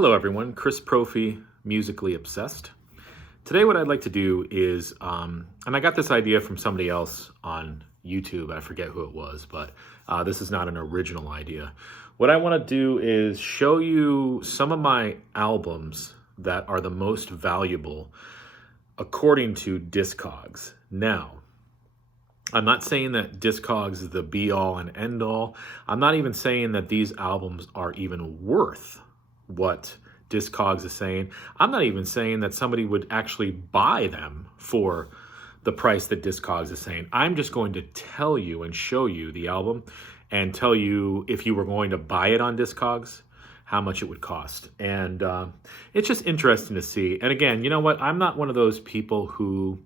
Hello everyone, Chris Profi, Musically Obsessed. Today what I'd like to do is, and I got this idea from somebody else on YouTube, I forget who it was, but this is not an original idea. What I want to do is show you some of my albums that are the most valuable according to Discogs. Now, I'm not saying that Discogs is the be-all and end-all. I'm not even saying that these albums are even worth what Discogs is saying. I'm not even saying that somebody would actually buy them for the price that Discogs is saying. I'm just going to tell you and show you the album and tell you if you were going to buy it on Discogs, how much it would cost. And it's just interesting to see. And again, you know what? I'm not one of those people who,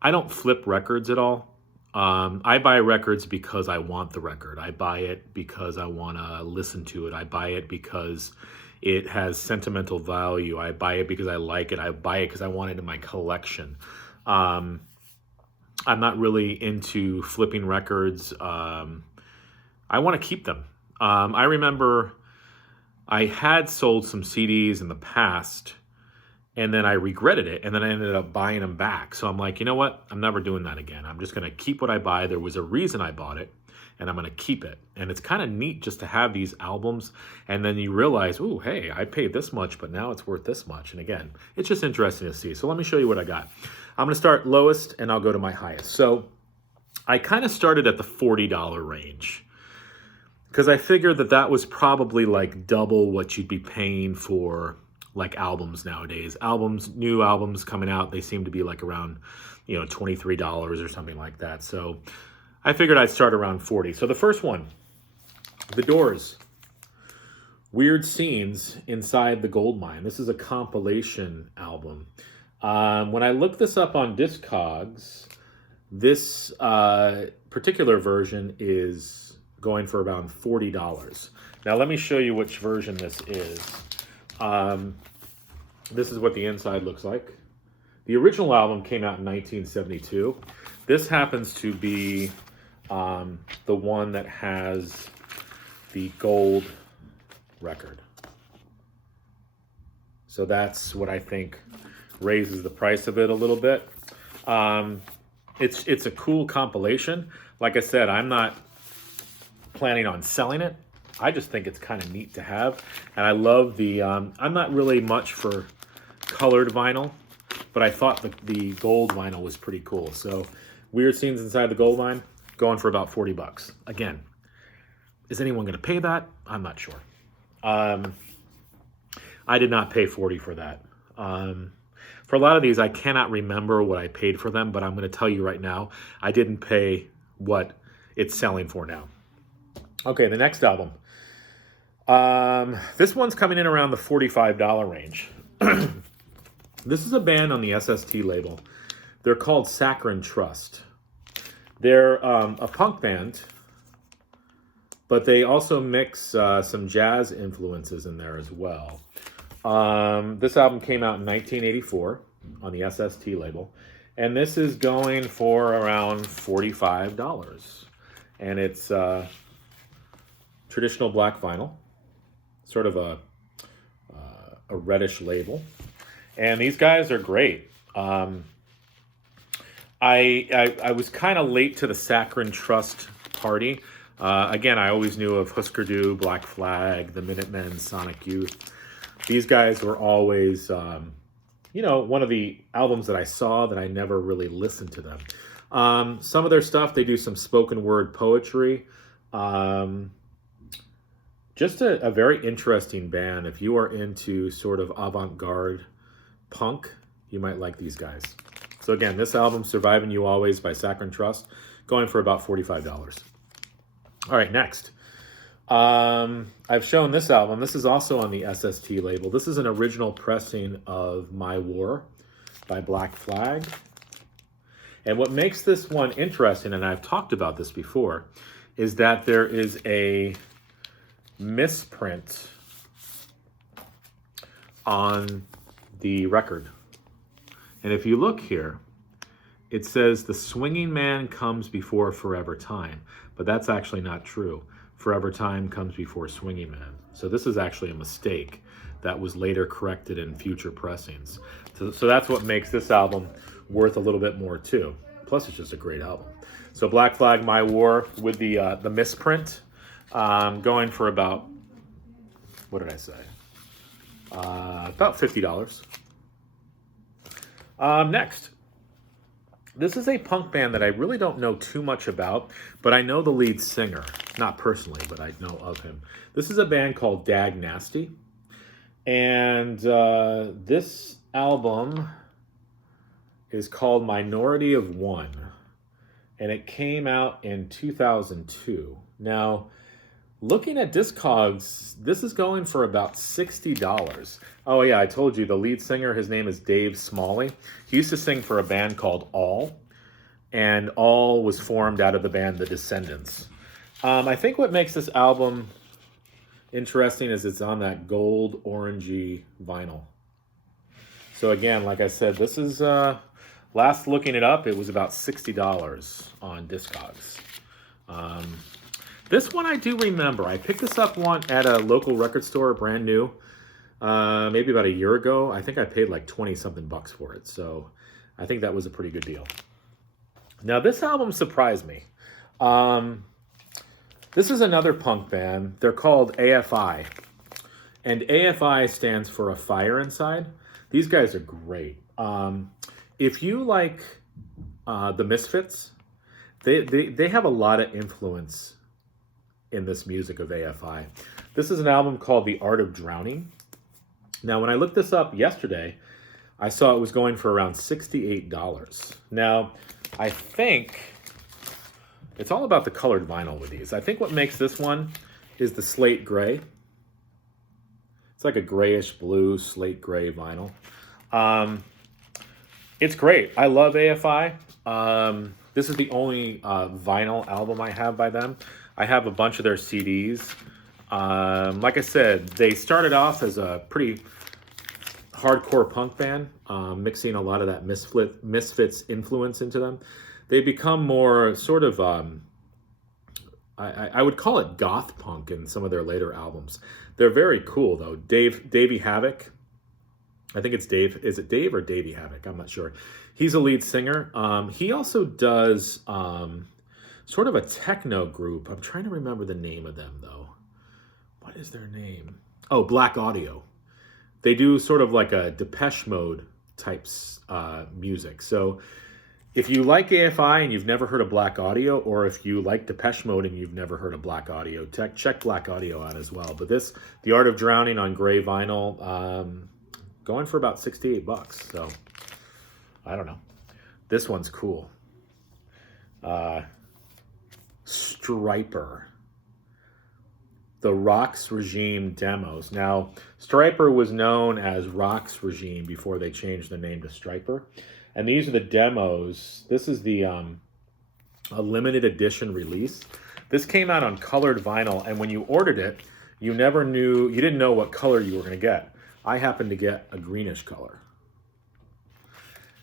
I don't flip records at all. I buy records because I want the record. I buy it because I want to listen to it. I buy it because it has sentimental value. I buy it because I like it. I buy it because I want it in my collection. I'm not really into flipping records. I want to keep them. I remember I had sold some CDs in the past, and then I regretted it, and then I ended up buying them back. So I'm like, you know what? I'm never doing that again. I'm just going to keep what I buy. There was a reason I bought it, and I'm going to keep it. And it's kind of neat just to have these albums, and then you realize, oh, hey, I paid this much, but now it's worth this much. And again, it's just interesting to see. So let me show you what I got. I'm going to start lowest, and I'll go to my highest. So I kind of started at the $40 range, because I figured that that was probably like double what you'd be paying for like albums nowadays. New albums coming out, they seem to be like around, $23 or something like that. So I figured I'd start around 40. So the first one, The Doors, Weird Scenes Inside the Gold Mine. This is a compilation album. When I looked this up on Discogs, this particular version is going for around $40. Now let me show you which version this is. This is what the inside looks like. The original album came out in 1972. This happens to be the one that has the gold record. So that's what I think raises the price of it a little bit. It's a cool compilation. Like I said, I'm not planning on selling it. I just think it's kind of neat to have. And I love the, I'm not really much for colored vinyl, but I thought the gold vinyl was pretty cool. So Weird Scenes Inside the Gold Mine, going for about $40. Again, is anyone going to pay that? I'm not sure. I did not pay $40 for that. For a lot of these, I cannot remember what I paid for them, but I'm going to tell you right now, I didn't pay what it's selling for now. Okay, the next album. This one's coming in around the $45 range. This is a band on the SST label. They're called Saccharine Trust. They're a punk band, but they also mix some jazz influences in there as well. This album came out in 1984 on the SST label, and this is going for around $45. And it's traditional black vinyl, sort of a reddish label. And these guys are great. I was kind of late to the Saccharine Trust party. Again, I always knew of Husker Du, Black Flag, the Minutemen, Sonic Youth. These guys were always, one of the albums that I saw that I never really listened to them. Some of their stuff, they do some spoken word poetry. Just a very interesting band. If you are into sort of avant-garde punk, you might like these guys. So again, this album, Surviving You Always by Saccharine Trust, going for about $45. All right, next. I've shown this album. This is also on the SST label. This is an original pressing of My War by Black Flag. And what makes this one interesting, and I've talked about this before, is that there is a misprint on the record. And if you look here, it says the swinging man comes before forever time, but that's actually not true. Forever time comes before swinging man. So this is actually a mistake that was later corrected in future pressings. So that's what makes this album worth a little bit more too. Plus, it's just a great album. So Black Flag, My War with the misprint, going for about, what did I say? About $50. Next, this is a punk band that I really don't know too much about, but I know the lead singer. Not personally, but I know of him. This is a band called Dagnasti. And this album is called Minority of One. And it came out in 2002. Now, looking at Discogs, this is going for about $60. Oh yeah, I told you the lead singer, his name is Dave Smalley. He used to sing for a band called All. And All was formed out of the band The Descendants. I think what makes this album interesting is it's on that gold orangey vinyl. So again, like I said, this is, last looking it up, it was about $60 on Discogs. This one I do remember. I picked this up one at a local record store, brand new, maybe about a year ago. I think I paid like 20-something bucks for it. So I think that was a pretty good deal. Now this album surprised me. This is another punk band. They're called AFI. And AFI stands for A Fire Inside. These guys are great. If you like the Misfits, they have a lot of influence in this music of AFI. This is an album called The Art of Drowning. Now, when I looked this up yesterday, I saw it was going for around $68. Now, I think it's all about the colored vinyl with these. I think what makes this one is the slate gray. It's like a grayish blue slate gray vinyl. It's great. I love AFI. This is the only vinyl album I have by them. I have a bunch of their CDs. Like I said, they started off as a pretty hardcore punk band, mixing a lot of that Misfits influence into them. They become more sort of, I would call it goth punk in some of their later albums. They're very cool though. Davey Havoc, I think it's Dave. Is it Dave or Davey Havoc? I'm not sure. He's a lead singer. He also does sort of a techno group. I'm trying to remember the name of them though. What is their name? Oh, Black Audio. They do sort of like a Depeche Mode types music. So if you like AFI and you've never heard of Black Audio, or if you like Depeche Mode and you've never heard of Black Audio, check Black Audio out as well. But this, The Art of Drowning on gray vinyl, going for about $68. So I don't know. This one's cool. Stryper. The Rox Regime demos. Now, Stryper was known as Rox Regime before they changed the name to Stryper. And these are the demos. This is the a limited edition release. This came out on colored vinyl, and when you ordered it, you didn't know what color you were going to get. I happened to get a greenish color.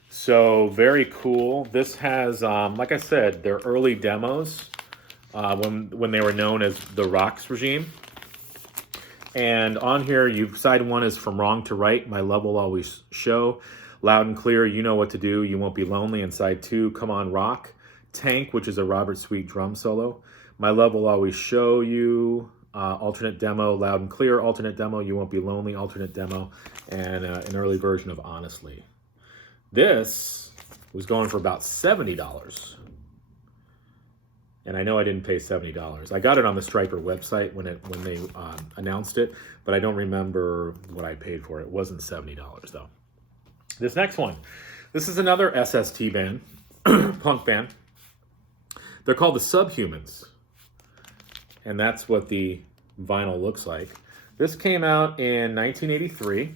So very cool. This has, like I said, their early demos when they were known as the Rox Regime. And on here, side one is From Wrong to Right, My Love Will Always Show. Loud and Clear, You Know What to Do, You Won't Be Lonely. And side two, Come On Rock. Tank, which is a Robert Sweet drum solo. My Love Will Always Show You. Alternate demo, Loud and Clear. Alternate demo, You Won't Be Lonely. Alternate demo. And an early version of Honestly. This was going for about $70. And I know I didn't pay $70. I got it on the Stryper website when they announced it, but I don't remember what I paid for it. It wasn't $70 though. This next one, this is another SST band, punk band. They're called the Subhumans. And that's what the vinyl looks like. This came out in 1983.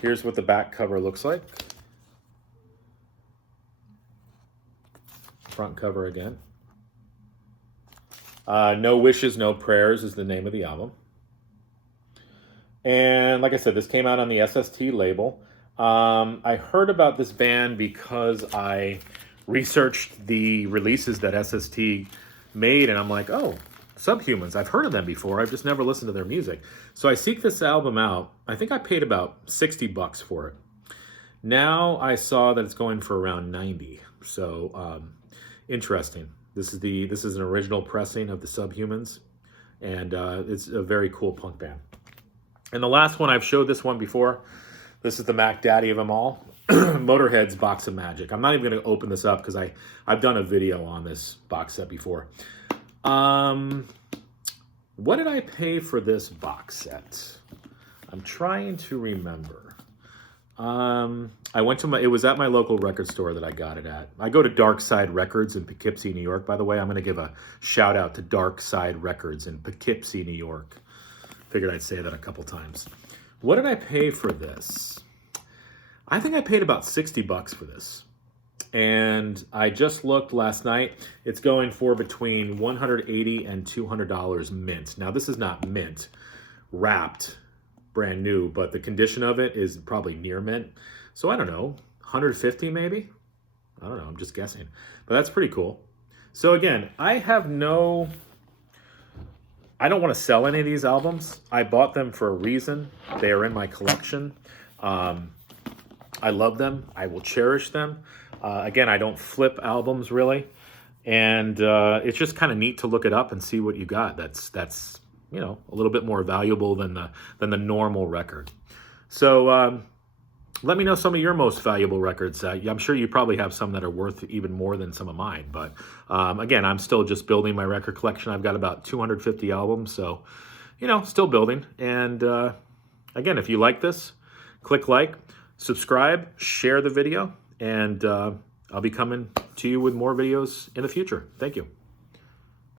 Here's what the back cover looks like. Front cover again. No Wishes, No Prayers is the name of the album. And like I said, this came out on the SST label. I heard about this band because I researched the releases that SST made, and I'm like, oh, Subhumans. I've heard of them before. I've just never listened to their music. So I seek this album out. I think I paid about 60 bucks for it. Now I saw that it's going for around 90. So interesting. This is an original pressing of the Subhumans, and it's a very cool punk band. And the last one, I've showed this one before. This is the Mac Daddy of them all, Motorhead's Box of Magic. I'm not even going to open this up because I've done a video on this box set before. What did I pay for this box set? I'm trying to remember. I went to it was at my local record store that I got it at. I go to Dark Side Records in Poughkeepsie, New York, by the way. I'm going to give a shout out to Dark Side Records in Poughkeepsie, New York. Figured I'd say that a couple times. What did I pay for this? I think I paid about 60 bucks for this. And I just looked last night. It's going for between $180 and $200 mint. Now, this is not mint, wrapped, brand new, but the condition of it is probably near mint. So I don't know, 150 maybe? I don't know, I'm just guessing. But that's pretty cool. So again, I don't want to sell any of these albums. I bought them for a reason. They are in my collection. I love them. I will cherish them. Again, I don't flip albums really. And it's just kind of neat to look it up and see what you got. That's you know, a little bit more valuable than the normal record. So let me know some of your most valuable records. I'm sure you probably have some that are worth even more than some of mine. But again, I'm still just building my record collection. I've got about 250 albums, so, you know, still building. And again, if you like this, click like, subscribe, share the video, and I'll be coming to you with more videos in the future. Thank you.